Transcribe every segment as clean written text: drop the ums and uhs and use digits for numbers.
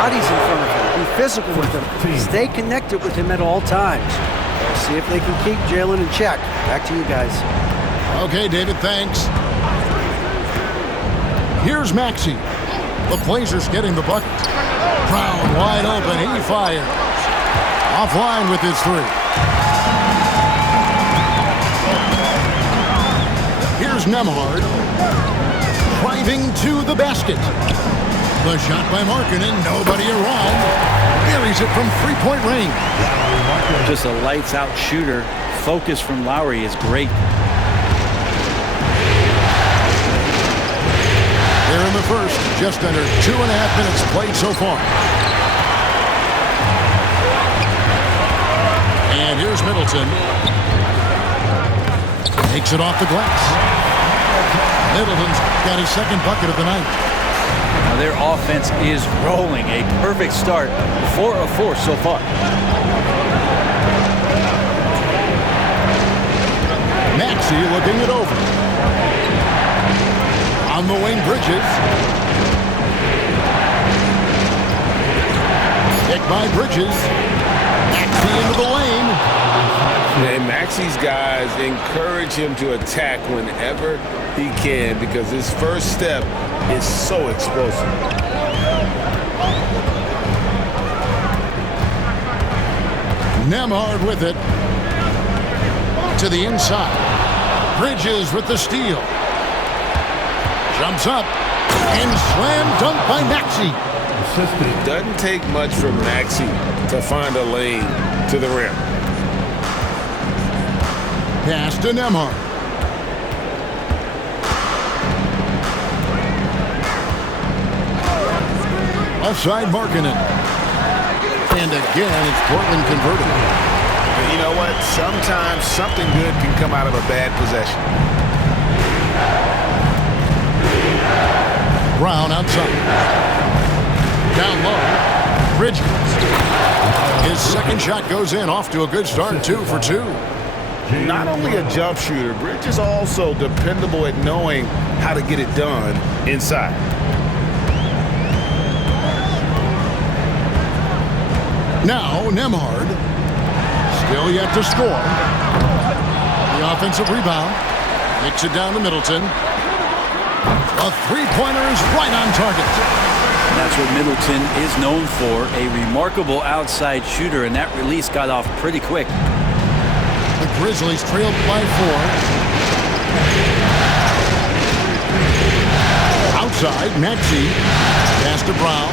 bodies in front of him. Be physical with him. Stay connected with him at all times. Let's see if they can keep Jalen in check. Back to you guys. Okay, David, thanks. Here's Maxey. The Blazers getting the bucket. Brown wide open. He fires. Offline with his three. Here's Nemhard. Driving to the basket. The shot by Markkanen. Nobody around. Buries it from three-point range. Just a lights-out shooter. Focus from Lowry is great. They're in the first. Just under 2.5 minutes played so far. And here's Middleton. Takes it off the glass. Middleton's got his second bucket of the night. Now their offense is rolling. A perfect start. 4 of 4 so far. Maxey looking it over. On the wing, Bridges. Kick by Bridges. Maxey into the lane. And Maxey's guys encourage him to attack whenever he can because his first step is so explosive. Nemhard with it. To the inside. Bridges with the steal. Jumps up. And slam dunk by Maxey. It doesn't take much for Maxey to find a lane to the rim. Pass to Nemhard. Offside Markkanen. And again, it's Portland converted. You know what? Sometimes something good can come out of a bad possession. Brown outside. Down low. Bridges. His second shot goes in. Off to a good start. 2 for 2. Not only a jump shooter, Bridges also dependable at knowing how to get it done inside. Now Nemhard. Still yet to score. The offensive rebound. Kicks it down to Middleton. A three-pointer is right on target. That's what Middleton is known for. A remarkable outside shooter, and that release got off pretty quick. The Grizzlies trailed by 4. Outside, Maxey. Pass to Brown.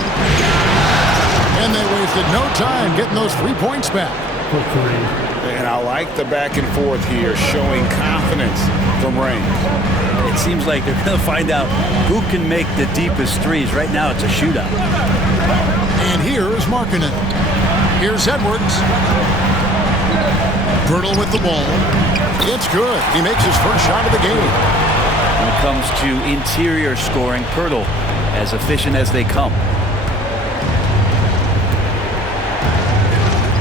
And they wasted no time getting those 3 points back. And I like the back and forth here, showing confidence from range. It seems like they're going to find out who can make the deepest threes. Right now, it's a shootout. And here is Markkanen. Here's Edwards. Birtle with the ball. It's good. He makes his first shot of the game. When it comes to interior scoring, Pirtle as efficient as they come.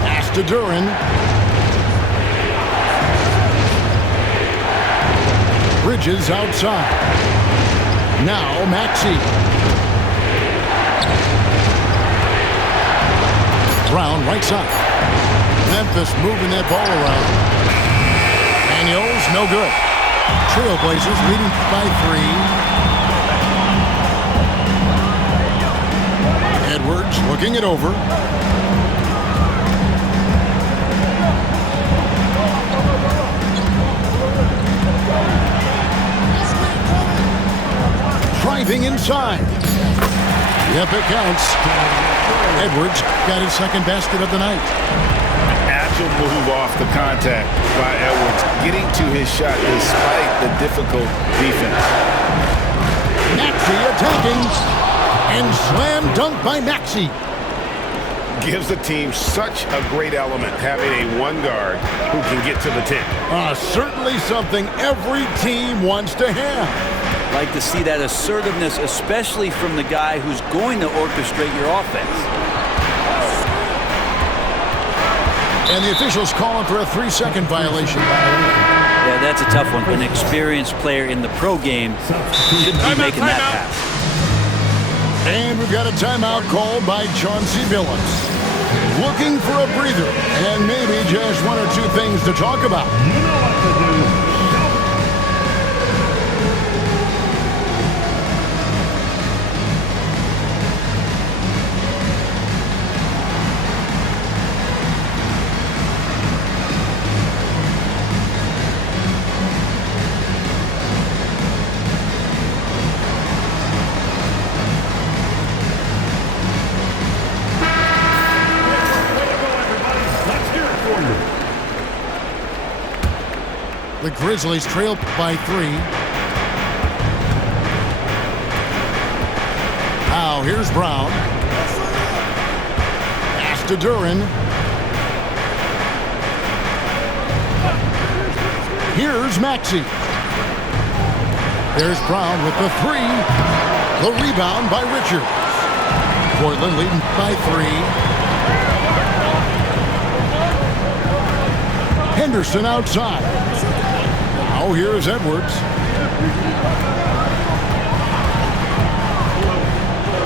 Pass to Duren. Bridges outside. Now Maxey. Brown right side. Memphis moving that ball around. Daniels, no good. TrailBlazers leading by 3. Edwards looking it over. Driving inside. Yep, it counts. Edwards got his second basket of the night. Agile move off the contact by Edwards, getting to his shot despite the difficult defense. Maxey attacking. And slam dunk by Maxey. Gives the team such a great element having a one guard who can get to the 10. Certainly something every team wants to have. Like to see that assertiveness, especially from the guy who's going to orchestrate your offense. And the officials calling for a 3-second violation. Yeah, that's a tough one. An experienced player in the pro game shouldn't be making that pass. And we've got a timeout called by Chauncey Billups. Looking for a breather and maybe just one or two things to talk about. You know what to do. The Grizzlies trail by 3. Now here's Brown. Pass to Duren. Here's Maxey. There's Brown with the 3. The rebound by Richards. Portland leading by 3. Henderson outside. Now here's Edwards.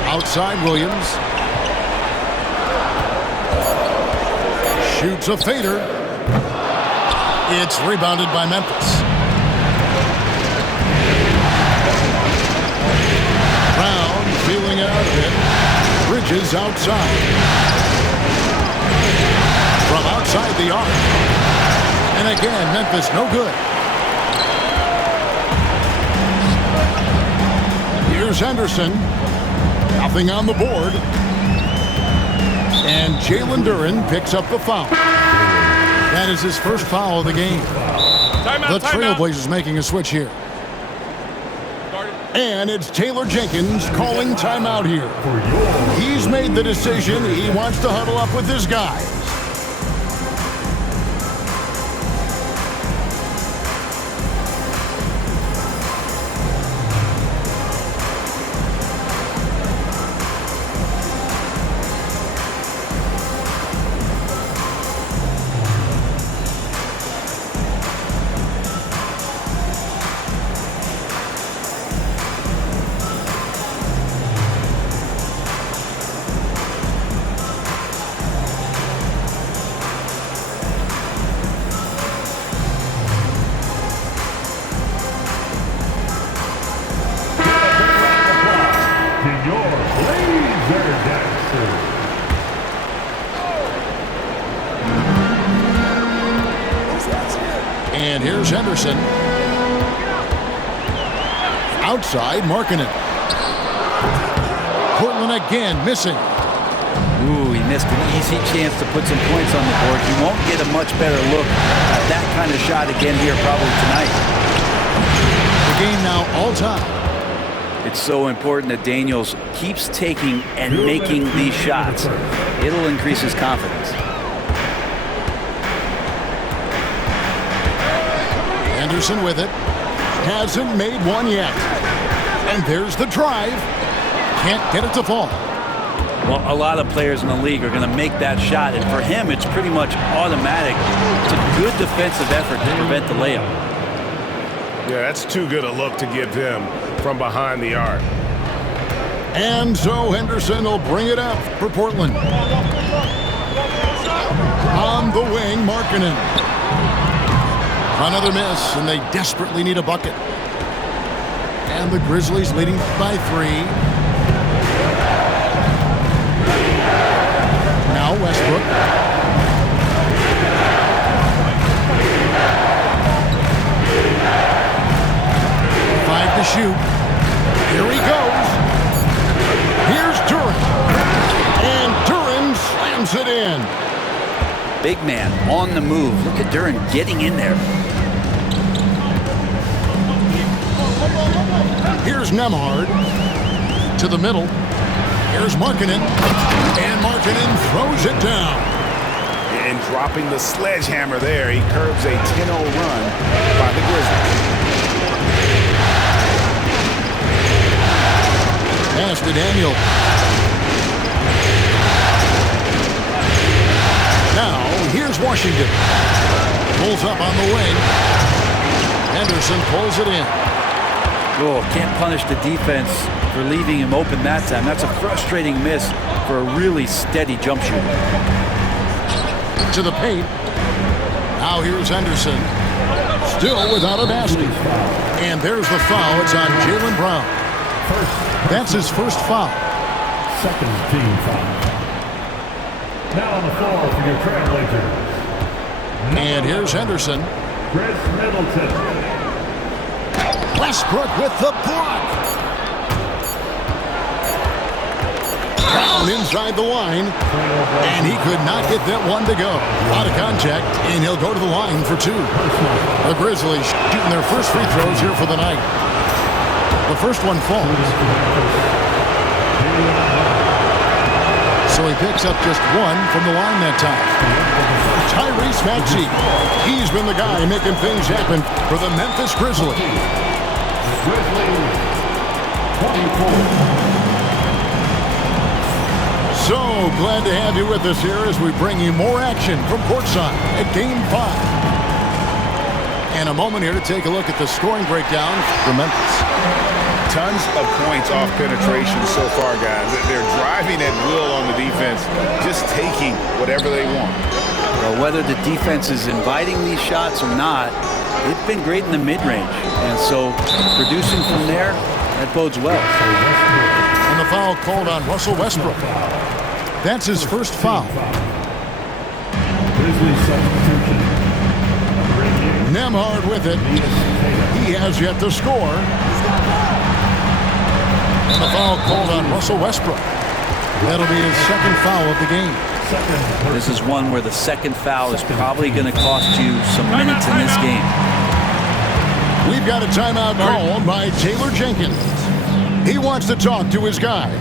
Outside Williams. Shoots a fader. It's rebounded by Memphis. Brown feeling it out a bit. Bridges outside. From outside the arc. And again, Memphis no good. Here's Henderson. Nothing on the board. And Jalen Duren picks up the foul. That is his first foul of the game. The TrailBlazers making a switch here. And it's Taylor Jenkins calling timeout here. He's made the decision. He wants to huddle up with his guys. And here's Henderson. Outside, Markkanen. Portland again missing. Ooh, he missed an easy chance to put some points on the board. He won't get a much better look at that kind of shot again here probably tonight. The game now all time. It's so important that Daniels keeps taking and making these shots. It'll increase his confidence. Henderson with it. Hasn't made one yet. And there's the drive. Can't get it to fall. Well, a lot of players in the league are going to make that shot, and for him, it's pretty much automatic. It's a good defensive effort to prevent the layup. Yeah, that's too good a look to give him from behind the arc. And so Henderson will bring it up for Portland. On the wing, Markkanen. Another miss, and they desperately need a bucket. And the Grizzlies leading by 3. Now Westbrook. Five to shoot. Here he goes. Here's Duren. And Duren slams it in. Big man on the move. Look at Duren getting in there. Here's Nembhard to the middle. Here's Markkanen. And Markkanen throws it down. And dropping the sledgehammer there, he curbs a 10-0 run by the Grizzlies. Pass to Daniel. Now, here's Washington. Pulls up on the wing. Henderson pulls it in. Oh, can't punish the defense for leaving him open that time. That's a frustrating miss for a really steady jump shooter. To the paint. Now here's Henderson. Still without a basket. And there's the foul. It's on Jaylen Brown. That's his first foul. Second team foul. Now on the floor for your TrailBlazers. And here's Henderson. Chris Middleton. Westbrook with the block. Brown inside the line. And he could not get that one to go. Out of contact, and he'll go to the line for two. The Grizzlies shooting their first free throws here for the night. The first one falls. So he picks up just one from the line that time. Tyrese Maxey. He's been the guy making things happen for the Memphis Grizzlies. Grizzlies 24. So glad to have you with us here as we bring you more action from courtside at Game 5. And a moment here to take a look at the scoring breakdown for Memphis. Tons of points off penetration so far, guys. They're driving at will on the defense, just taking whatever they want. Well, whether the defense is inviting these shots or not, they've been great in the mid-range. And so producing from there, that bodes well. And the foul called on Russell Westbrook. That's his first foul. Nembhard with it. He has yet to score. And the foul called on Russell Westbrook. That'll be his second foul of the game. This is one where the second foul is probably going to cost you some minutes in this game. We've got a timeout called by Taylor Jenkins. He wants to talk to his guys.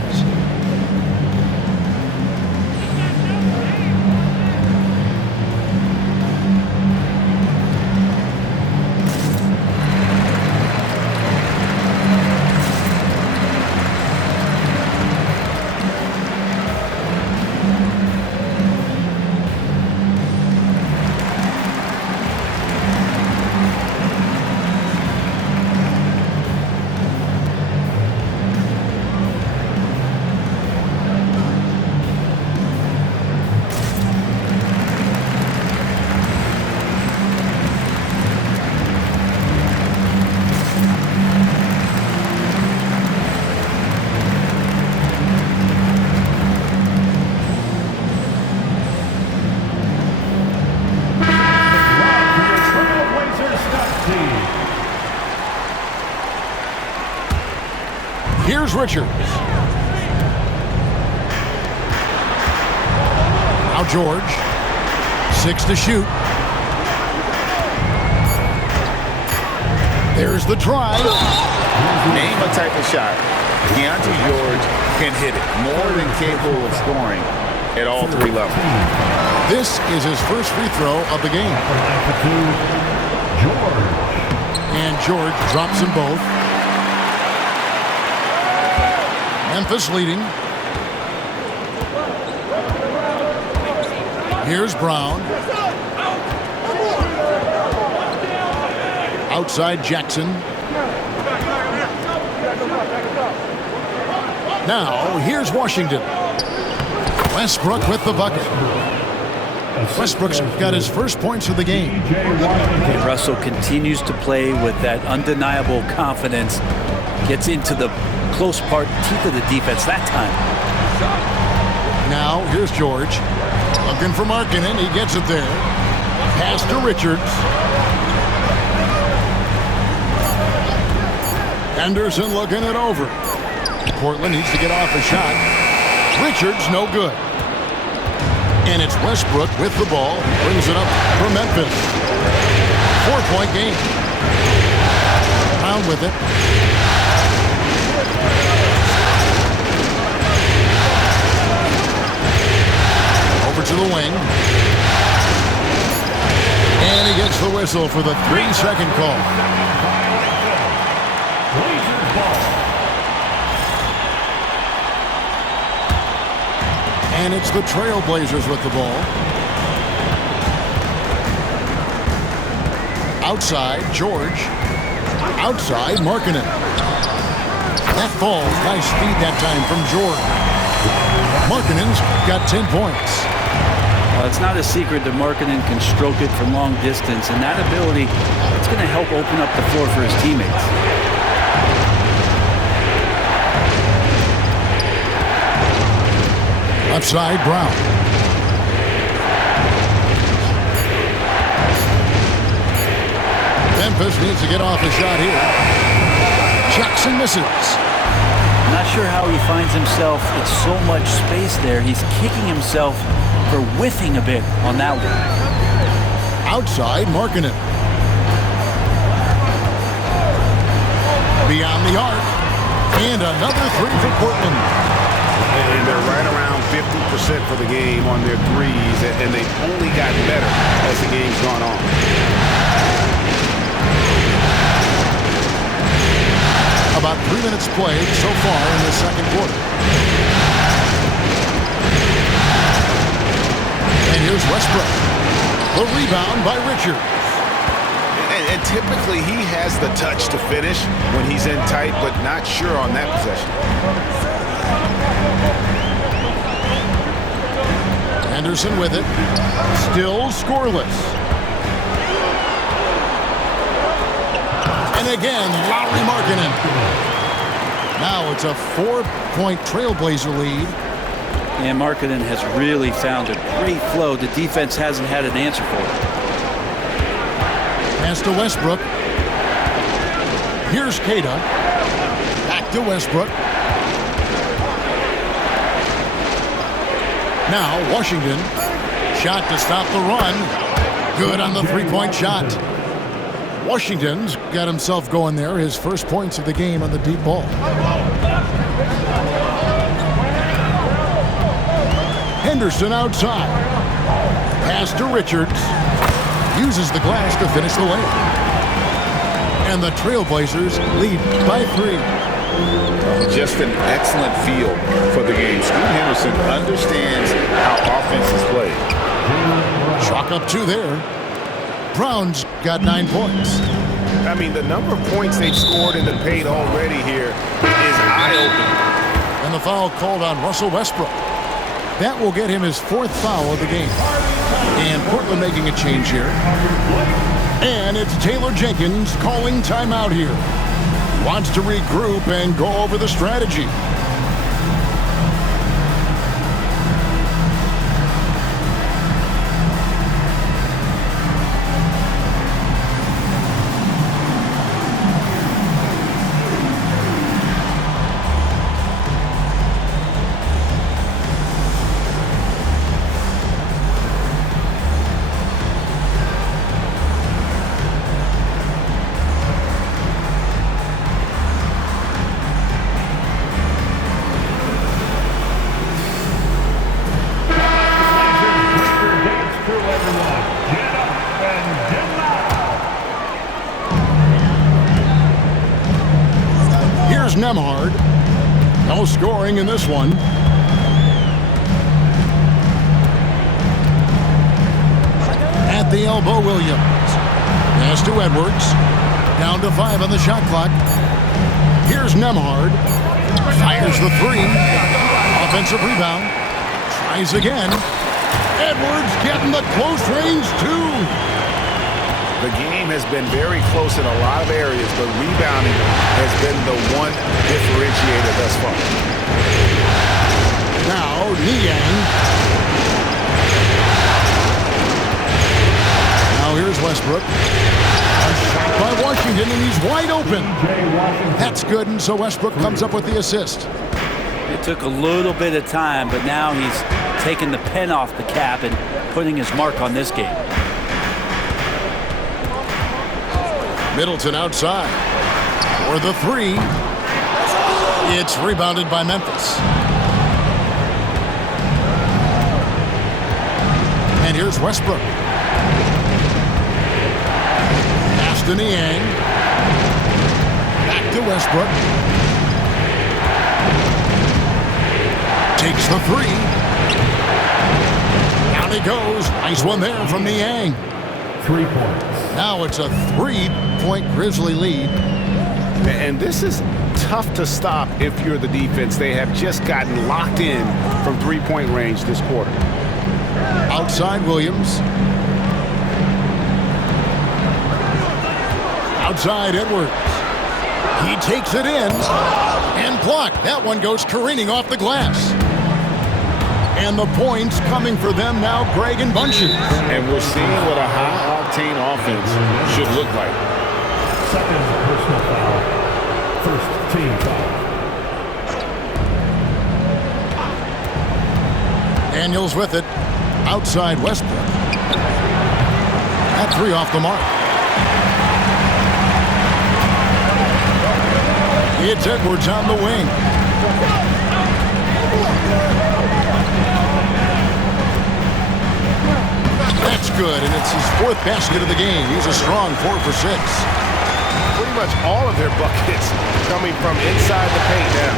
Here's Richards. Now George. 6 to shoot. There's the drive. Name a type of shot Keontae George can hit it. More than capable of scoring at all three levels. This is his first free throw of the game. And George drops them both. Memphis leading. Here's Brown. Outside Jackson. Now here's Washington. Westbrook with the bucket. Westbrook's got his first points of the game. And Russell continues to play with that undeniable confidence. Gets into the close part, teeth of the defense that time. Now here's George. Looking for Markkanen. He gets it there. Pass to Richards. Henderson looking it over. Portland needs to get off a shot. Richards no good. And it's Westbrook with the ball. Brings it up for Memphis. 4-point game. Brown with it. Over to the wing. And he gets the whistle for the 3-second call. And it's the TrailBlazers with the ball. Outside, George. Outside, Markkanen. That falls. Nice speed that time from Jordan. Markkanen's got 10 points. Well, it's not a secret that Markkanen can stroke it from long distance, and that ability, it's going to help open up the floor for his teammates. Upside Brown. Memphis needs to get off a shot here. Chucks and misses. Not sure how he finds himself. It's so much space there. He's kicking himself for whiffing a bit on that one. Outside Markkanen. Beyond the arc. And another three for Portland. And they're right around 50% for the game on their threes, and they've only gotten better as the game's gone on. About 3 minutes played so far in the second quarter. And here's Westbrook. The rebound by Richards. And typically he has the touch to finish when he's in tight, but not sure on that possession. Anderson with it. Still scoreless. And again, Lauri Markkanen. Now it's a 4-point TrailBlazer lead. And Markkanen has really found a great flow. The defense hasn't had an answer for it. Pass to Westbrook. Here's Cada. Back to Westbrook. Now Washington. Shot to stop the run. Good on the three-point shot. Washington's got himself going there. His first points of the game on the deep ball. Henderson outside. Pass to Richards. Uses the glass to finish the layup. And the TrailBlazers lead by 3. Just an excellent feel for the game. Scoot Henderson understands how offense is played. Chalk up 2 there. Brown's got 9 points. I mean, the number of points they've scored in the paint already here is eye-opening. And the foul called on Russell Westbrook. That will get him his 4th foul of the game. And Portland making a change here. And it's Taylor Jenkins calling timeout here. Wants to regroup and go over the strategy. Nemhard. No scoring in this one. At the elbow, Williams. Pass to Edwards. Down to 5 on the shot clock. Here's Nemhard. Fires the 3. Offensive rebound. Tries again. Edwards getting the close range 2. The game has been very close in a lot of areas, but rebounding has been the one differentiator thus far. Now, Niang. Now here's Westbrook. A shot by Washington, and he's wide open. That's good, and so Westbrook comes up with the assist. It took a little bit of time, but now he's taking the pen off the cap and putting his mark on this game. Middleton outside for the 3. It's rebounded by Memphis. And here's Westbrook. Pass to Niang. Back to Westbrook. Takes the 3. Down he goes. Nice one there from Niang. 3 points. Now it's a 3-point Grizzly lead. And this is tough to stop if you're the defense. They have just gotten locked in from three-point range this quarter. Outside Williams. Outside Edwards. He takes it in and blocked. That one goes careening off the glass. And the points coming for them now, Greg and Bunches. And we're seeing what a high-octane offense should look like. Second personal foul. First team foul. Daniels with it. Outside Westbrook. That three off the mark. It's Edwards on the wing. That's good, and it's his fourth basket of the game. He's a strong 4 for 6. Pretty much all of their buckets coming from inside the paint now.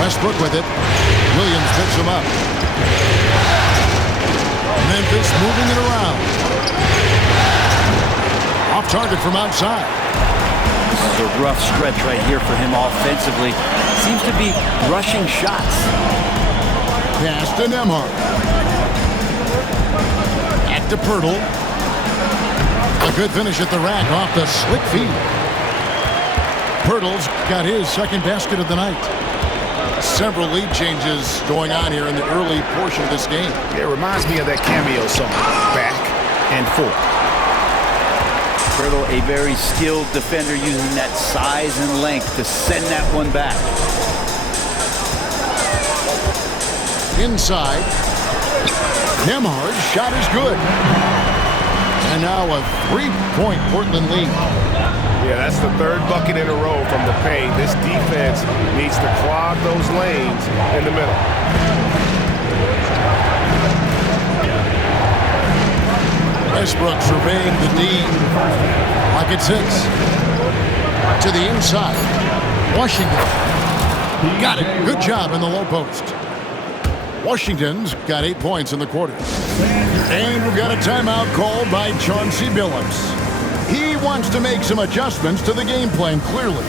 Westbrook with it. Williams picks him up. Memphis moving it around. Off target from outside. This is a rough stretch right here for him offensively. Seems to be rushing shots. Pass to Nembhard. Back to Pirtle. A good finish at the rack off the slick feed. Pirtle's got his second basket of the night. Several lead changes going on here in the early portion of this game. It reminds me of that cameo song, Back and Forth. Pirtle, a very skilled defender, using that size and length to send that one back. Inside. Nembhard's shot is good. And now a 3-point Portland lead. Yeah, that's the third bucket in a row from the paint. This defense needs to clog those lanes in the middle. Westbrook surveying the D. Pocket 6. To the inside. Washington. Got it. Good job in the low post. Washington's got 8 points in the quarter. And we've got a timeout called by Chauncey Billups. He wants to make some adjustments to the game plan, clearly.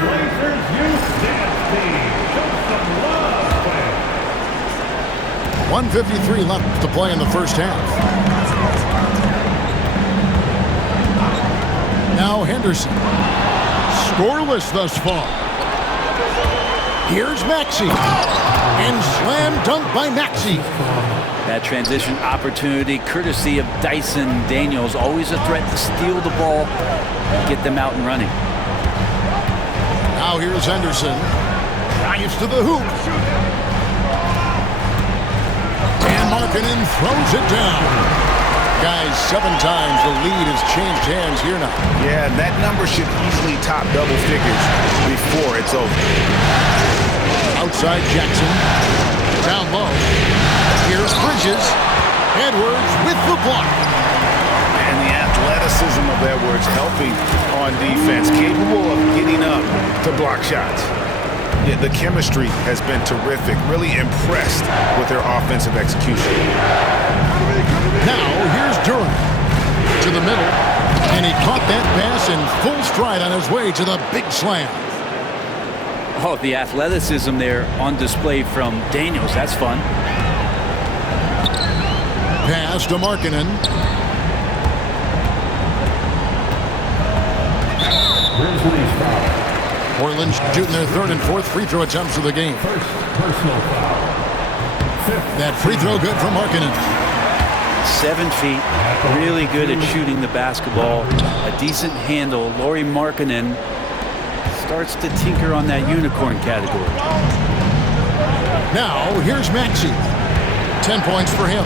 Blazers youth dance team. Show some love, fans. 1:53 left to play in the first half. Now Henderson. Scoreless thus far. Here's Maxey. And slam dunk by Maxey. That transition opportunity, courtesy of Dyson Daniels. Always a threat to steal the ball and get them out and running. Now here's Henderson. Drives to the hoop. And Markkanen throws it down. Guys, 7 times the lead has changed hands here now. Yeah, that number should easily top double figures before it's over. Outside Jackson. Down low. Here's Bridges. Edwards with the block. And the athleticism of Edwards helping on defense, capable of getting up to block shots. Yeah, the chemistry has been terrific. Really impressed with their offensive execution. Now here's Durant. To the middle. And he caught that pass in full stride on his way to the big slam. Oh, the athleticism there on display from Daniels. That's fun. Pass to Markkanen. Grizzlies foul. Portland shooting their third and fourth free throw attempts of the game. First personal foul. Fifth. That free throw good from Markkanen. 7 feet, really good at shooting the basketball. A decent handle. Lauri Markkanen starts to tinker on that unicorn category. Now here's Maxey. 10 points for him.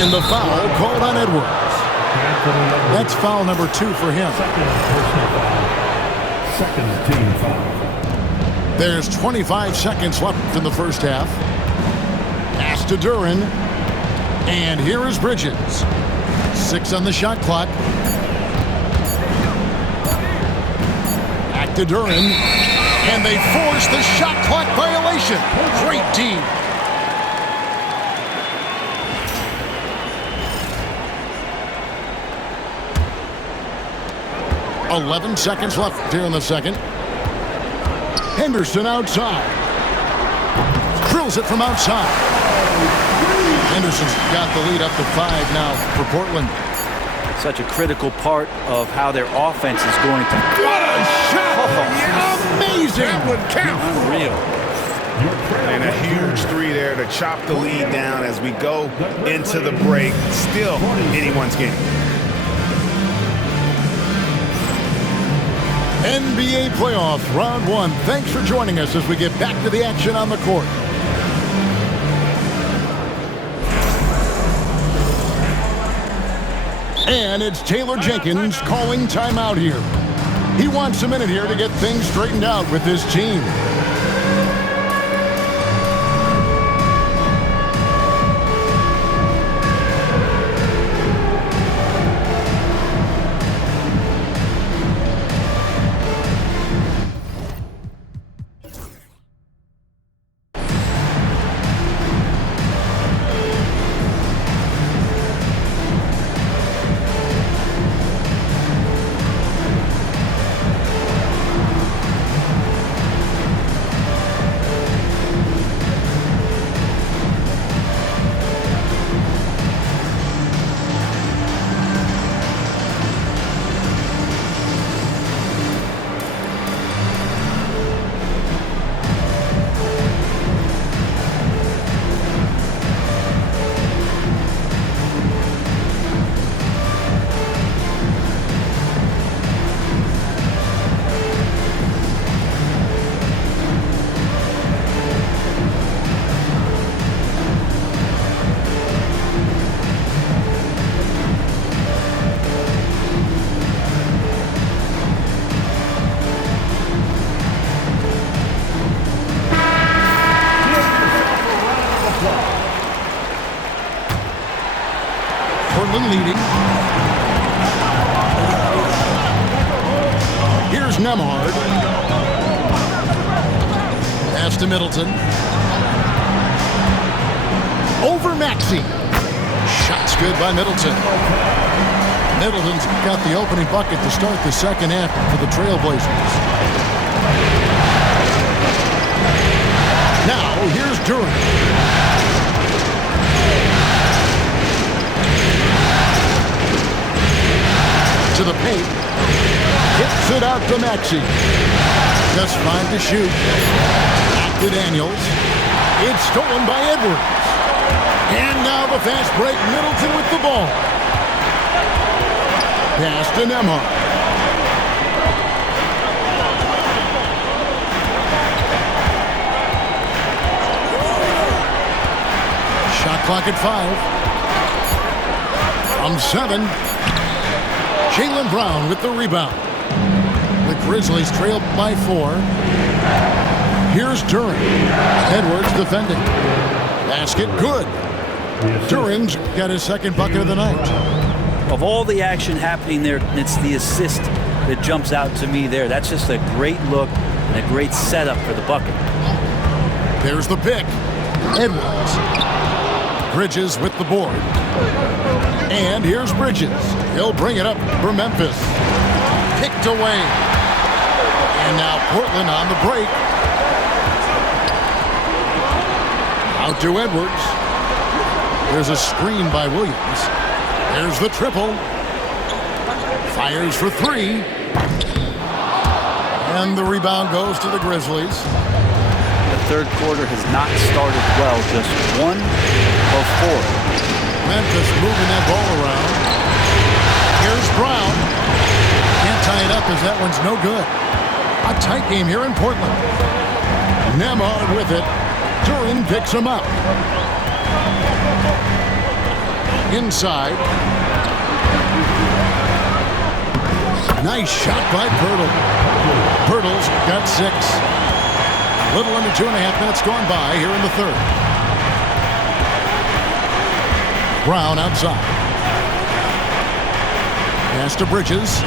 And the foul called on Edwards. That's foul number 2 for him. Second personal foul. Second team foul. There's 25 seconds left in the first half. Pass to Duran. And here is Bridges. 6 on the shot clock. Back to Duran. And they force the shot clock violation. Great team. .11 seconds left here in the second. Henderson outside. Drills it from outside. Henderson's got the lead up to 5 now for Portland. Such a critical part of how their offense is going to. What a shot! Amazing! That would count. Unreal. And a huge 3 there to chop the lead down as we go into the break. Still anyone's game. NBA playoffs, round 1. Thanks for joining us as we get back to the action on the court. And it's Taylor Jenkins calling timeout here. He wants a minute here to get things straightened out with his team. Leading. Here's Nembhard. Pass to Middleton. Over Maxey. Shot's good by Middleton. Middleton's got the opening bucket to start the second half for the TrailBlazers. Now, here's Duran. To the paint. Hits it out to Maxey. Just fine to shoot. Back to Daniels. It's stolen by Edwards. And now the fast break. Middleton with the ball. Pass to Nembhard. Shot clock at 5. From 7. Jaylen Brown with the rebound. The Grizzlies trail by 4. Here's Duran. Edwards defending. Basket good. Duran's got his second bucket of the night. Of all the action happening there, it's the assist that jumps out to me there. That's just a great look and a great setup for the bucket. There's the pick. Edwards. Bridges with the board. And here's Bridges. He'll bring it up for Memphis. Picked away. And now Portland on the break. Out to Edwards. There's a screen by Williams. There's the triple. Fires for 3. And the rebound goes to the Grizzlies. The third quarter has not started well. Just 1 of 4. Memphis moving that ball around. Here's Brown. Can't tie it up as that one's no good. A tight game here in Portland. Nembhard with it. Duran picks him up. Inside. Nice shot by Pirtle. Pirtle's got 6. A little under 2.5 minutes gone by here in the third. Brown outside. Pass to Bridges.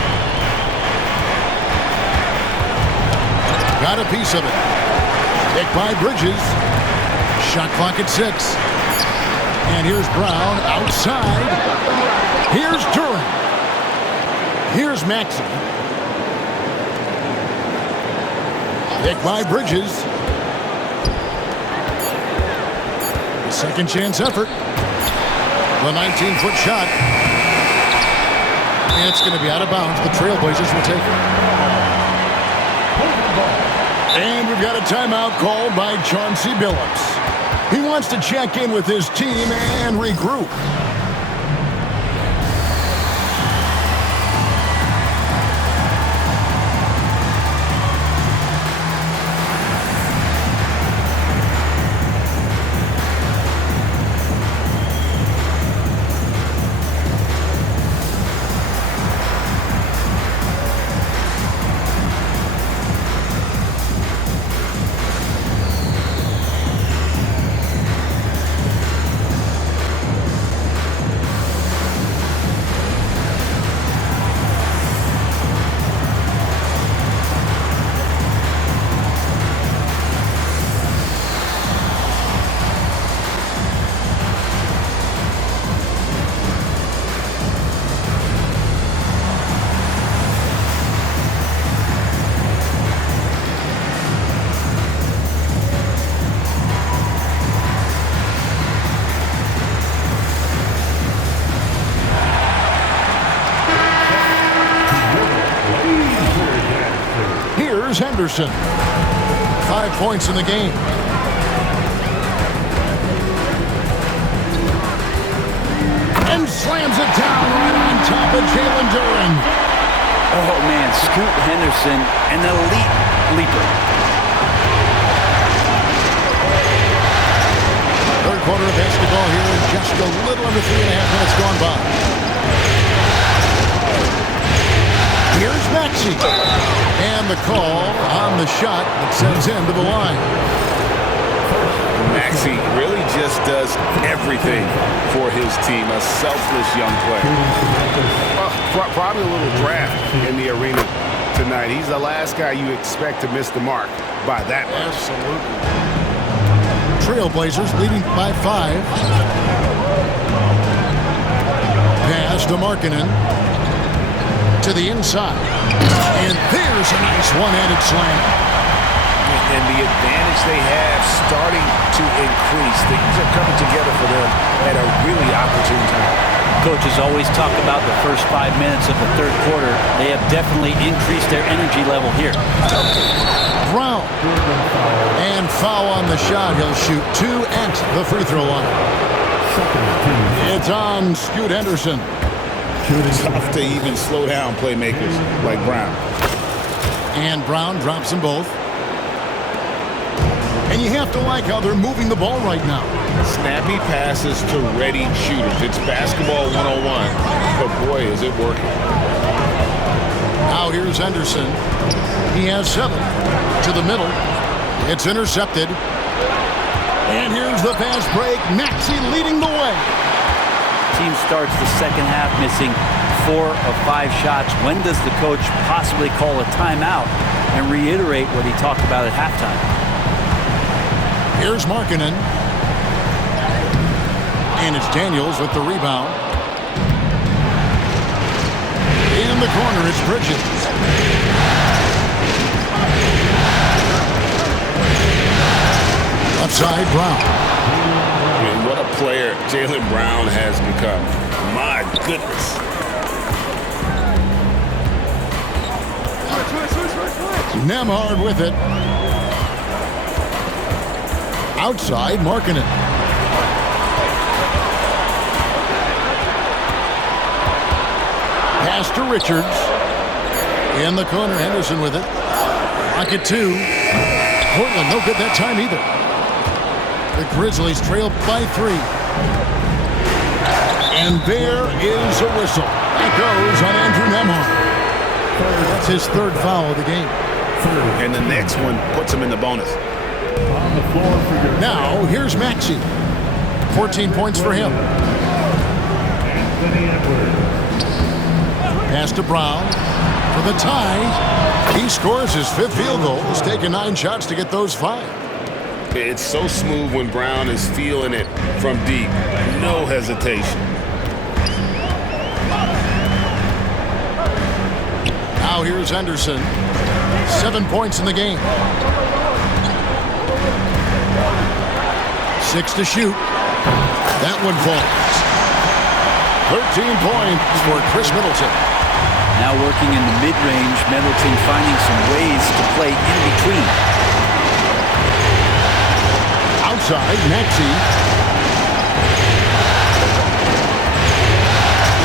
Got a piece of it. Pick by Bridges. Shot clock at 6. And here's Brown outside. Here's Duran. Here's Maxey. Pick by Bridges. Second chance effort. The 19-foot shot. And it's going to be out of bounds. The TrailBlazers will take it. And we've got a timeout called by Chauncey Billups. He wants to check in with his team and regroup. Henderson. 5 points in the game. And slams it down right on top of Jalen Duran. Oh, man, Scoot Henderson, an elite leaper. Third quarter of basketball here. Just a little under 3.5 minutes gone by. Here's Maxey. And the call on the shot that sends him to the line. Maxey really just does everything for his team. A selfless young player. Probably a little draft in the arena tonight. He's the last guy you expect to miss the mark by that much. Absolutely. TrailBlazers leading by 5. Pass to Markkanen. To the inside. And there's a nice one-handed slam. And the advantage they have starting to increase. Things are coming together for them at a really opportune time. Coaches always talk about the first 5 minutes of the third quarter. They have definitely increased their energy level here. Brown. And foul on the shot. He'll shoot 2 at the free throw line. It's on Scoot Henderson. Tough to even slow down playmakers like Brown. And Brown drops them both. And you have to like how they're moving the ball right now. Snappy passes to ready shooters. It's basketball 101, but boy, is it working. Now here's Henderson. He has 7 to the middle. It's intercepted. And here's the fast break. Maxey leading the way. Team starts the second half missing 4 of 5 shots. When does the coach possibly call a timeout and reiterate what he talked about at halftime? Here's Markkanen. And it's Daniels with the rebound. In the corner, it's Bridges. Outside, Brown. And what a player Jalen Brown has become. My goodness. Nemhard with it. Outside, Markkanen. Pass to Richards. In the corner, Henderson with it. Pocket 2. Portland, no good that time either. The Grizzlies trail by 3. And there is a whistle. That goes on Andrew Nemhard. That's his 3rd foul of the game. And the next one puts him in the bonus. On the floor for your Now, here's Maxey. 14 points for him. Anthony Edwards. Pass to Brown for the tie. He scores his 5th field goal. He's taken 9 shots to get those 5. It's so smooth when Brown is feeling it from deep. No hesitation. Now here's Henderson. 7 points in the game. 6 to shoot. That one falls. 13 points for Chris Middleton. Now working in the mid-range, Middleton finding some ways to play in between. Outside, Maxey.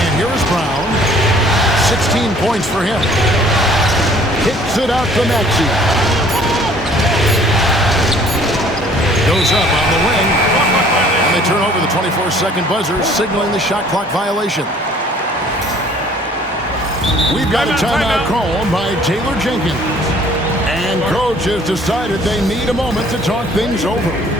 And here is Brown. 16 points for him. Kicks it out to Maxey. Goes up on the wing. And they turn over the 24-second buzzer, signaling the shot clock violation. We've got a timeout called by Taylor Jenkins. And coach has decided they need a moment to talk things over.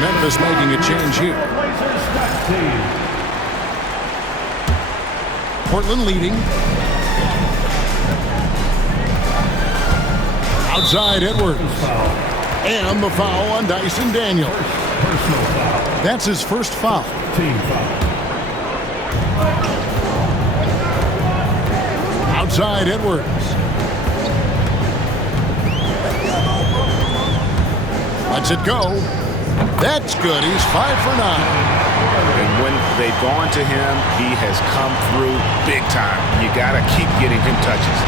Memphis making a change here. Portland leading. Outside Edwards. And the foul on Dyson Daniels. That's his first foul. Team foul. Outside Edwards. Lets it go. That's good. He's 5 for 9. And when they've gone to him, he has come through big time. You got to keep getting him touches.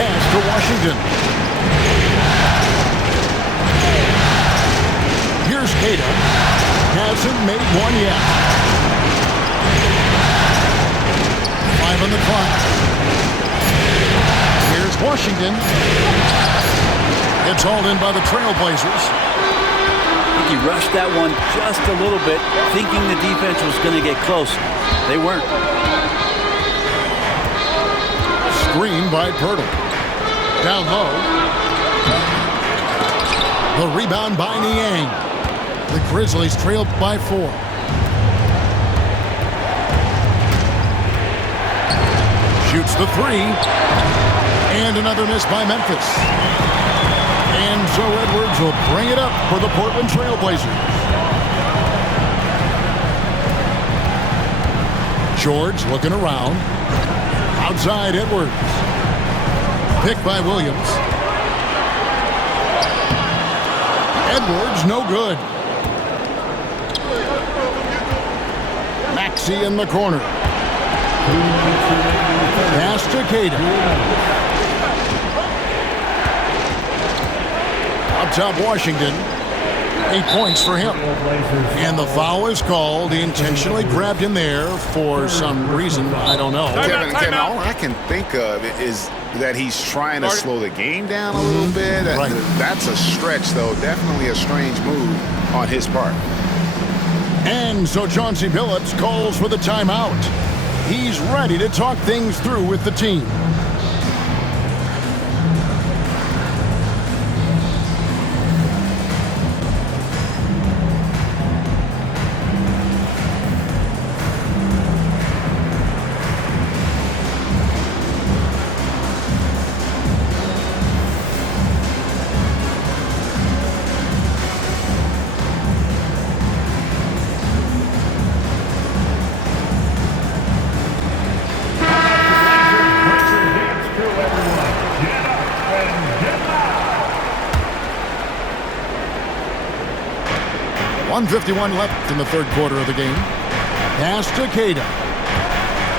Pass to Washington. Here's Cada. Hasn't made one yet. 5 on the clock. Here's Washington. It's hauled in by the TrailBlazers. I think he rushed that one just a little bit, thinking the defense was going to get close. They weren't. Screen by Pirtle. Down low. The rebound by Niang. The Grizzlies trailed by 4. Shoots the 3. And another miss by Memphis. And so Edwards will bring it up for the Portland TrailBlazers. George looking around. Outside Edwards. Picked by Williams. Edwards no good. Maxey in the corner. Pass to Cada. Up top, Washington. 8 points for him. And the foul is called. He intentionally grabbed him there for some reason. I don't know. Kevin, all I can think of is that he's trying to slow the game down a little bit. Right. That's a stretch, though. Definitely a strange move on his part. And so Chauncey Billups calls for the timeout. He's ready to talk things through with the team. 1:51 left in the third quarter of the game. Pass to Cada.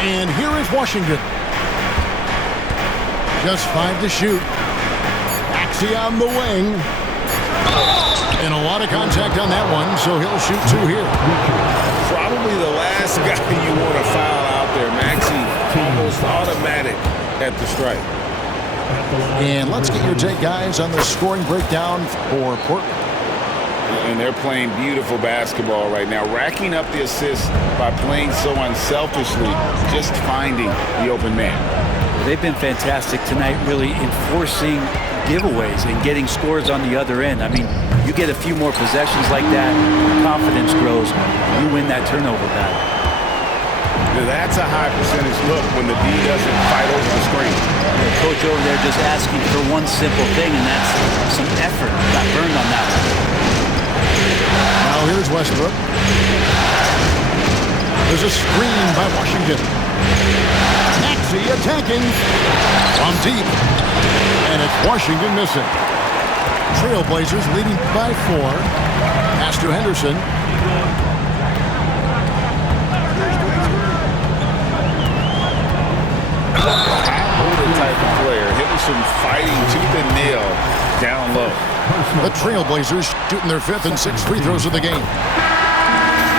And here is Washington. Just 5 to shoot. Maxey on the wing. And a lot of contact on that one, so he'll shoot 2 here. Probably the last guy you want to foul out there. Maxey almost automatic at the strike. And let's get your take, guys, on the scoring breakdown for Portland. And they're playing beautiful basketball right now, racking up the assists by playing so unselfishly, just finding the open man. They've been fantastic tonight, really enforcing giveaways and getting scores on the other end. I mean, you get a few more possessions like that, confidence grows, you win that turnover battle. Now that's a high percentage look when the D doesn't fight over the screen. The coach over there just asking for one simple thing, and that's some effort. Got burned on that one. Now here's Westbrook. There's a screen by Washington. Maxey attacking from deep. And it's Washington missing. TrailBlazers leading by 4. Pass to Henderson. Type of player. Henderson fighting tooth and nail down low. The TrailBlazers shooting their 5th and 6th free throws of the game.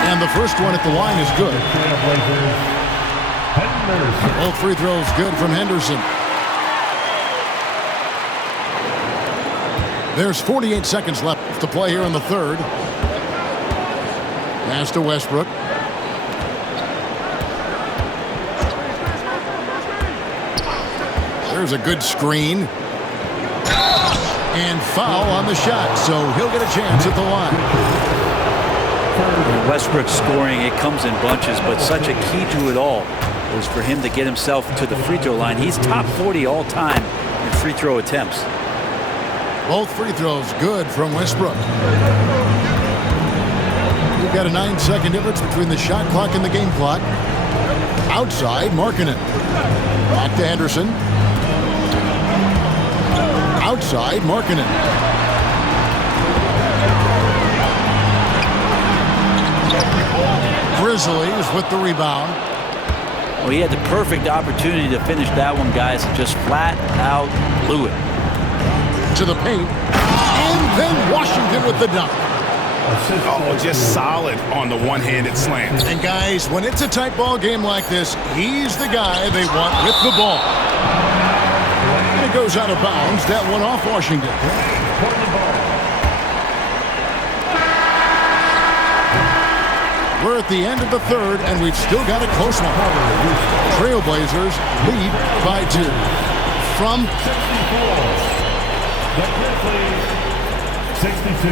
And the first one at the line is good. Both free throws good from Henderson. There's 48 seconds left to play here in the third. Pass to Westbrook. There's a good screen. And foul on the shot, so he'll get a chance at the line. Westbrook scoring, it comes in bunches, but such a key to it all was for him to get himself to the free throw line. He's top 40 all time in free throw attempts. Both free throws good from Westbrook. You've got a 9-second difference between the shot clock and the game clock. Outside, Markkanen. Back to Henderson. Outside, Markkanen. Grizzlies with the rebound. Well, he had the perfect opportunity to finish that one, guys, and just flat out blew it. To the paint. And then Washington with the dunk. Oh, just solid on the one-handed slant. And guys, when it's a tight ball game like this, he's the guy they want with the ball. And it goes out of bounds. That one off Washington. We're at the end of the third, and we've still got a close one. TrailBlazers lead by 2. From 62.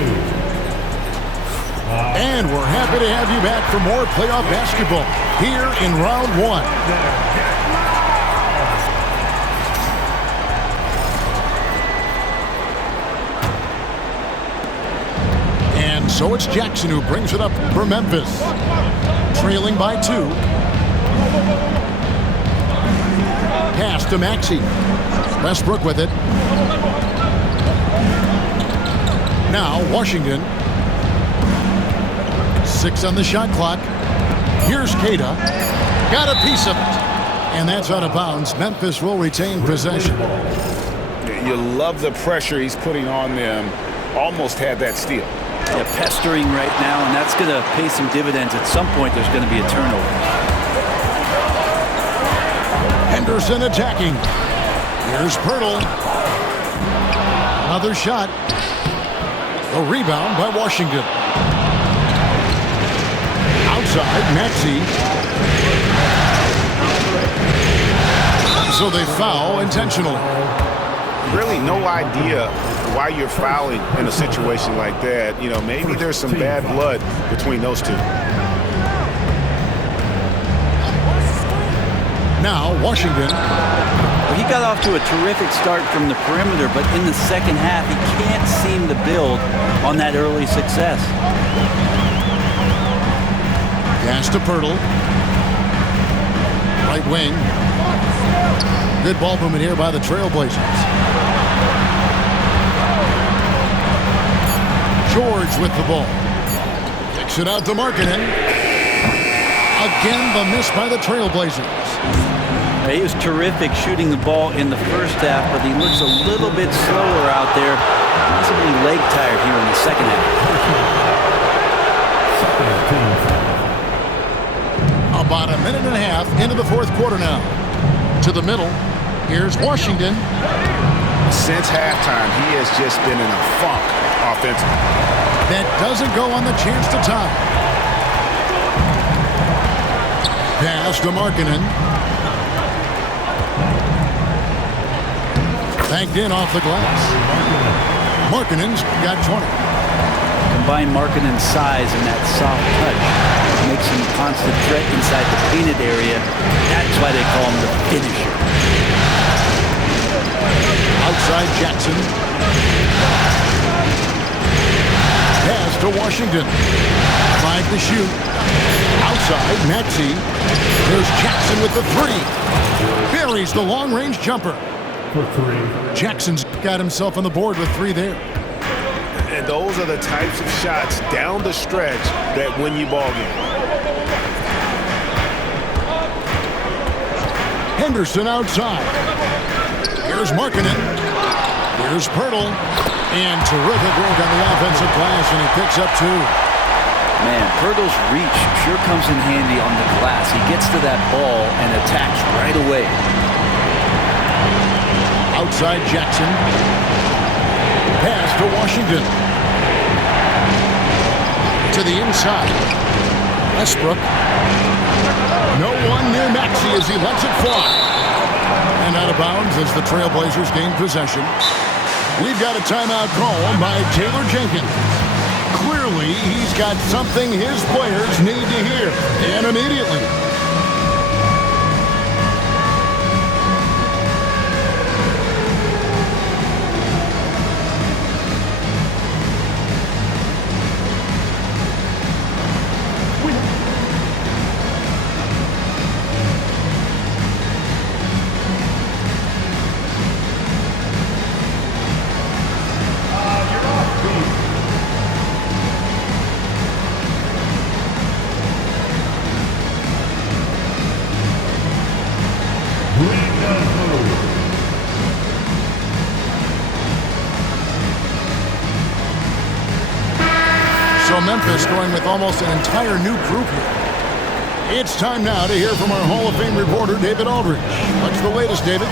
And we're happy to have you back for more playoff basketball here in round 1. And so it's Jackson who brings it up for Memphis. Trailing by 2. Pass to Maxey. Westbrook with it. Now Washington. 6 on the shot clock. Here's Cada. Got a piece of it. And that's out of bounds. Memphis will retain possession. You love the pressure he's putting on them. Almost had that steal. Yeah, pestering right now, and that's going to pay some dividends. At some point, there's going to be a turnover. Henderson attacking. Here's Pirtle. Another shot. A rebound by Washington. Outside, Maxey. So they foul intentionally. Really no idea why you're fouling in a situation like that. You know, maybe there's some bad blood between those two. Now, Washington. Well, he got off to a terrific start from the perimeter, but in the second half, he can't seem to build on that early success. Pass to Pirtle. Right wing. Good ball movement here by the TrailBlazers. George with the ball. Kicks it out to Markkanen. Again, the miss by the TrailBlazers. He was terrific shooting the ball in the first half, but he looks a little bit slower out there. Possibly leg tired here in the second half. About a minute and a half into the fourth quarter now. To the middle. Here's Washington. Since halftime, he has just been in a funk offensively. That doesn't go on the chance to tie. Pass to Markkanen. Banked in off the glass. Markkanen's got 20. Combine Markkanen's size and that soft touch makes him a constant threat inside the painted area. That's why they call him the finisher. Outside Jackson. Pass to Washington. 5 to shoot. Outside Maxey. There's Jackson with the 3. Buries the long-range jumper. For 3. Jackson's got himself on the board with 3 there. And those are the types of shots down the stretch that win you ball games. Henderson outside. Here's Markkanen. Here's Pirtle. And terrific work on the offensive glass, and he picks up 2. Man, Pirtle's reach sure comes in handy on the glass. He gets to that ball and attacks right away. Outside Jackson. Pass to Washington. To the inside. Westbrook. No one near Maxey as he lets it fly. And out of bounds as the TrailBlazers gain possession. We've got a timeout call by Taylor Jenkins. Clearly, he's got something his players need to hear, and immediately. So Memphis going with almost an entire new group here. It's time now to hear from our Hall of Fame reporter, David Aldridge. What's the latest, David?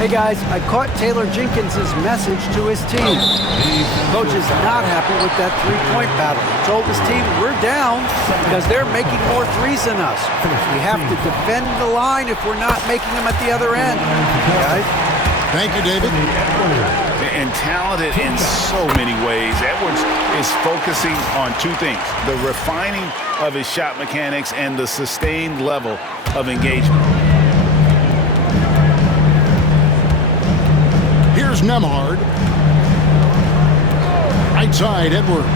Hey guys, I caught Taylor Jenkins' message to his team. Coach is not happy with that three-point battle. He told his team, we're down because they're making more threes than us. We have to defend the line if we're not making them at the other end. Guys? Thank you, David. And talented in so many ways. Edwards is focusing on 2 things: the refining of his shot mechanics and the sustained level of engagement. Here's Nembhard. Right side, Edwards.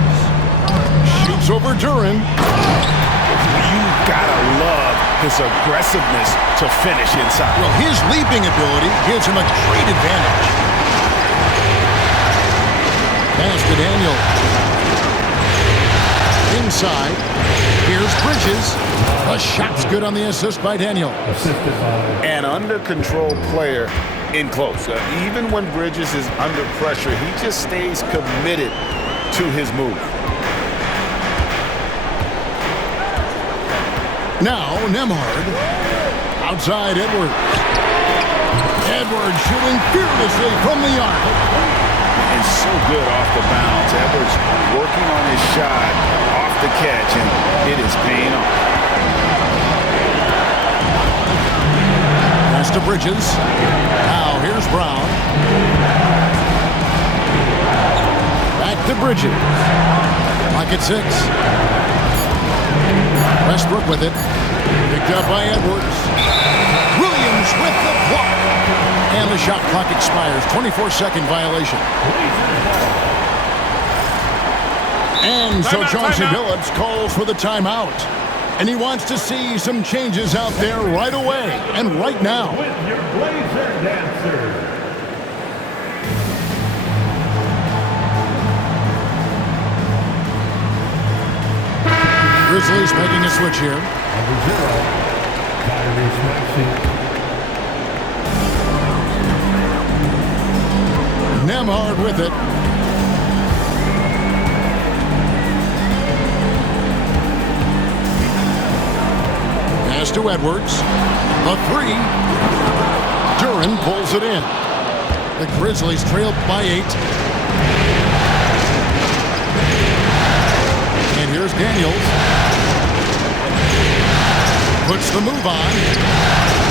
Shoots over Duran. You gotta love his aggressiveness to finish inside. Well, his leaping ability gives him a great advantage. Pass to Daniel. Inside. Here's Bridges. The shot's good on the assist by Daniel. An under-control player in close. Even when Bridges is under pressure, he just stays committed to his move. Now, Nembhard. Outside, Edwards. Edwards shooting fearlessly from the arc. And so good off the bounce. Edwards working on his shot off the catch, and it is paying off. Pass to Bridges. Now, here's Brown. Back to Bridges. Lock at 6. Westbrook with it. Picked up by Edwards. Williams with the block. And the shot clock expires. 24-second violation. And so Chauncey Billups calls for the timeout. And he wants to see some changes out there right away and right now. With your Blazer dancers. Grizzlies making a switch here. Number 0, Tyrese Maxey. Nembhard with it. Pass to Edwards. The 3. Duran pulls it in. The Grizzlies trail by 8. And here's Daniels. Puts the move on.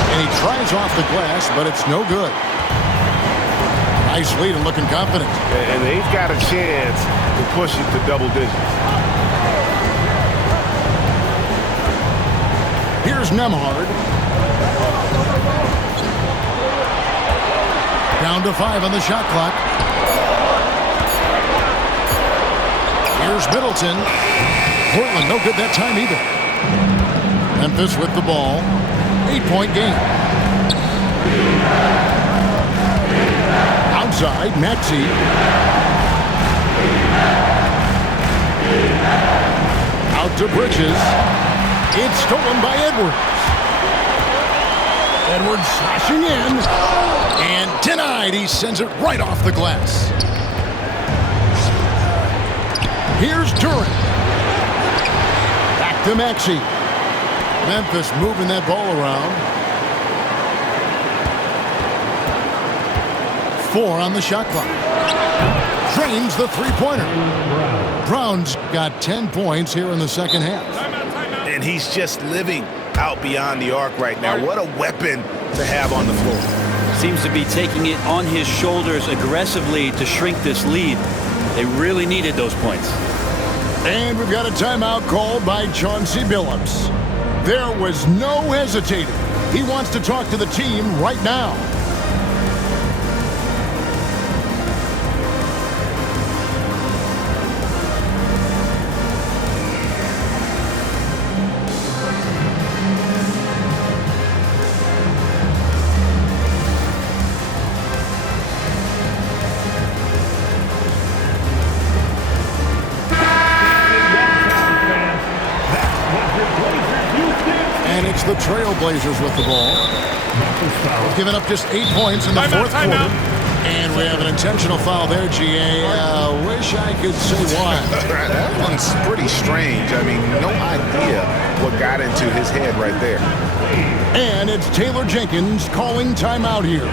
And he tries off the glass, but it's no good. Nice lead and looking confident. And they've got a chance to push it to double digits. Here's Nembhard. Down to 5 on the shot clock. Here's Middleton. Portland no good that time either. Memphis with the ball. 8-point game. Outside, Maxey. Out to Bridges. It's stolen by Edwards. Edwards slashing in. And denied. He sends it right off the glass. Here's Duran. Back to Maxey. Memphis moving that ball around. 4 on the shot clock. Drains the three-pointer. Brown's got 10 points here in the second half. And he's just living out beyond the arc right now. What a weapon to have on the floor. Seems to be taking it on his shoulders aggressively to shrink this lead. They really needed those points. And we've got a timeout called by Chauncey Billups. There was no hesitating. He wants to talk to the team right now. The TrailBlazers with the ball. They've given up just 8 points in the fourth quarter. And we have an intentional foul there, GA. Wish I could say why. That one's pretty strange. I mean, no idea what got into his head right there. And it's Taylor Jenkins calling timeout here.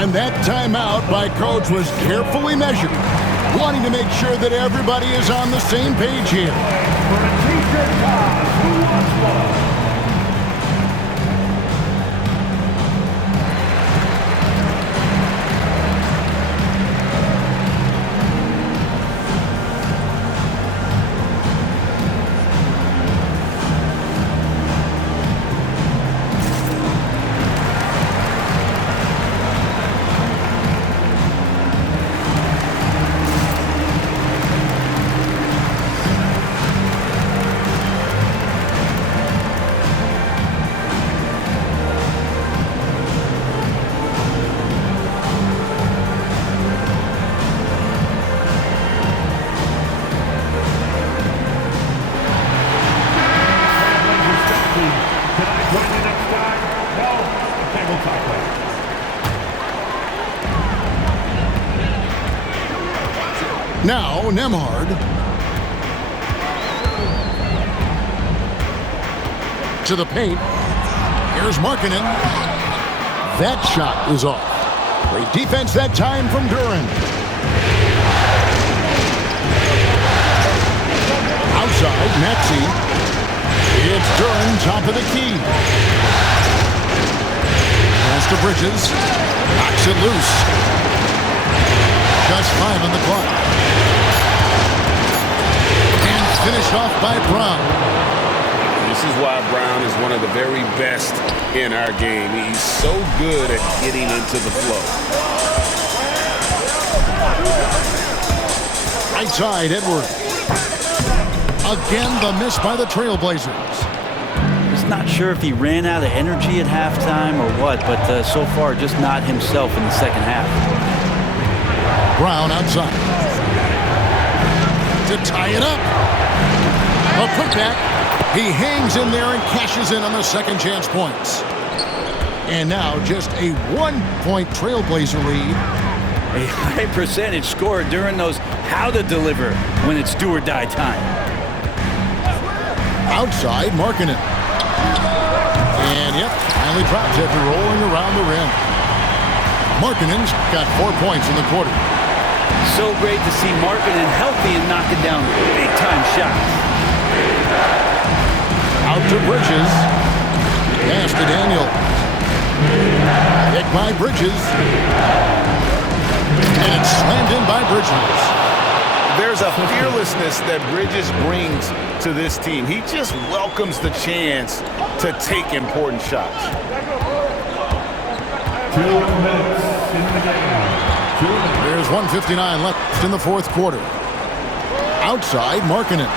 And that timeout by Coach was carefully measured, wanting to make sure that everybody is on the same page here. For a t-shirt toss, who wants one? Now, Nembhard. To the paint. Here's Markkanen. That shot is off. Great defense that time from Duran. Outside, Maxey. It's Duran, top of the key. Pass to Bridges. Knocks it loose. Just 5 on the clock. And finished off by Brown. This is why Brown is one of the very best in our game. He's so good at getting into the flow. Right side, Edwards. Again, the miss by the TrailBlazers. Just not sure if he ran out of energy at halftime or what, but so far just not himself in the second half. Brown outside. To tie it up. A putback. He hangs in there and cashes in on the second chance points. And now just a 1-point Trailblazer lead. A high percentage score during those how to deliver when it's do or die time. Outside, Markkanen. And yep, finally drops after rolling around the rim. Markkanen's got 4 points in the quarter. So great to see Markkanen healthy and knocking down big-time shots. Out to Bridges. Pass to Daniel. Hit by Bridges. And it's slammed in by Bridges. There's a fearlessness that Bridges brings to this team. He just welcomes the chance to take important shots. 2 minutes in the game. 2 minutes. There's 1:59 left in the fourth quarter. Outside, Markkanen.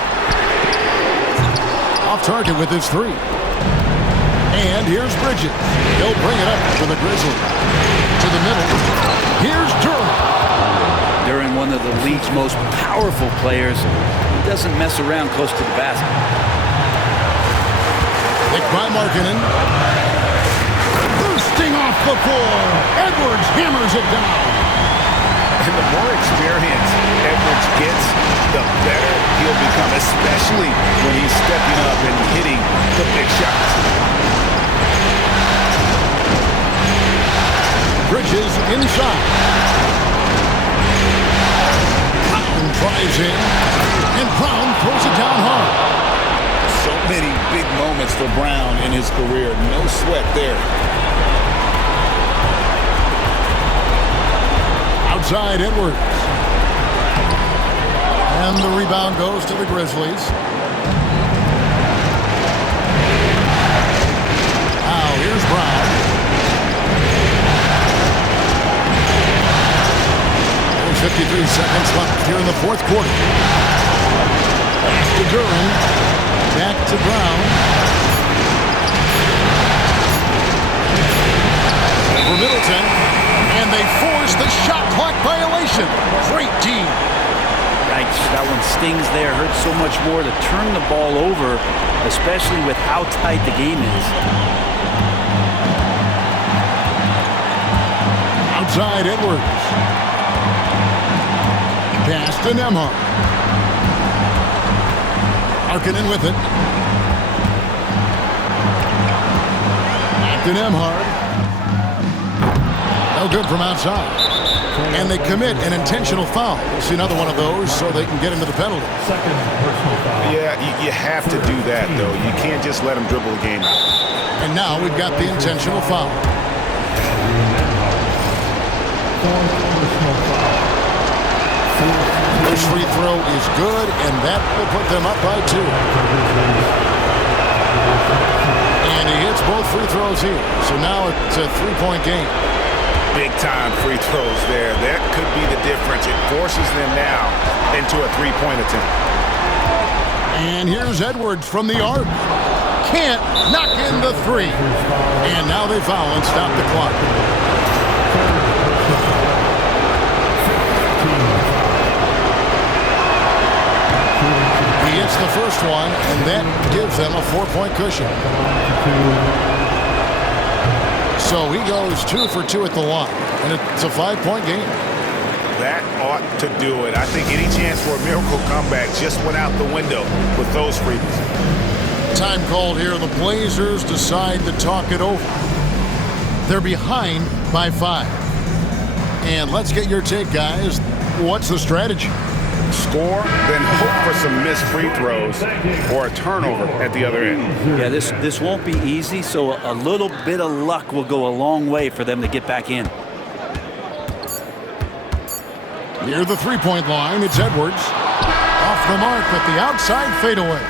Off target with his three. And here's Bridges. He'll bring it up for the Grizzlies. To the middle. Here's Duran. Duran, one of the league's most powerful players. He doesn't mess around close to the basket. Picked by Markkanen. Bursting off the floor. Edwards hammers it down. And the more experience Edwards gets, the better he'll become, especially when he's stepping up and hitting the big shots. Bridges inside. Brown drives in. And Brown throws it down hard. So many big moments for Brown in his career. No sweat there. Outside Edwards. And the rebound goes to the Grizzlies. Now here's Brown. There's 53 seconds left here in the fourth quarter. Back to Duran. Back to Brown. Over Middleton. And they force the shot clock violation. Great team. Right, that one stings there. Hurts so much more to turn the ball over, especially with how tight the game is. Outside Edwards. Pass to Nembhard. Markkanen with it. Back to Nembhard. No good from outside. And they commit an intentional foul. We'll see another one of those so they can get into the penalty. Second personal foul. Yeah, you have to do that, though. You can't just let him dribble the game out. And now we've got the intentional foul. Fourth personal foul. First free throw is good, and that will put them up by 2. And he hits both free throws here. So now it's a 3-point game. Big-time free throws there. That could be the difference. It forces them now into a three-point attempt. And here's Edwards from the arc. Can't knock in the three. And now they foul and stop the clock. He hits the first one, and that gives them a 4-point cushion. So he goes 2 for 2 at the line, and it's a 5-point game. That ought to do it. I think any chance for a miracle comeback just went out the window with those freebies. Time called here. The Blazers decide to talk it over. They're behind by 5. And let's get your take, guys. What's the strategy? Score, then hope for some missed free throws or a turnover at the other end. Yeah, this won't be easy, so a little bit of luck will go a long way for them to get back in. Near the 3-point line, it's Edwards. Off the mark with the outside fadeaway.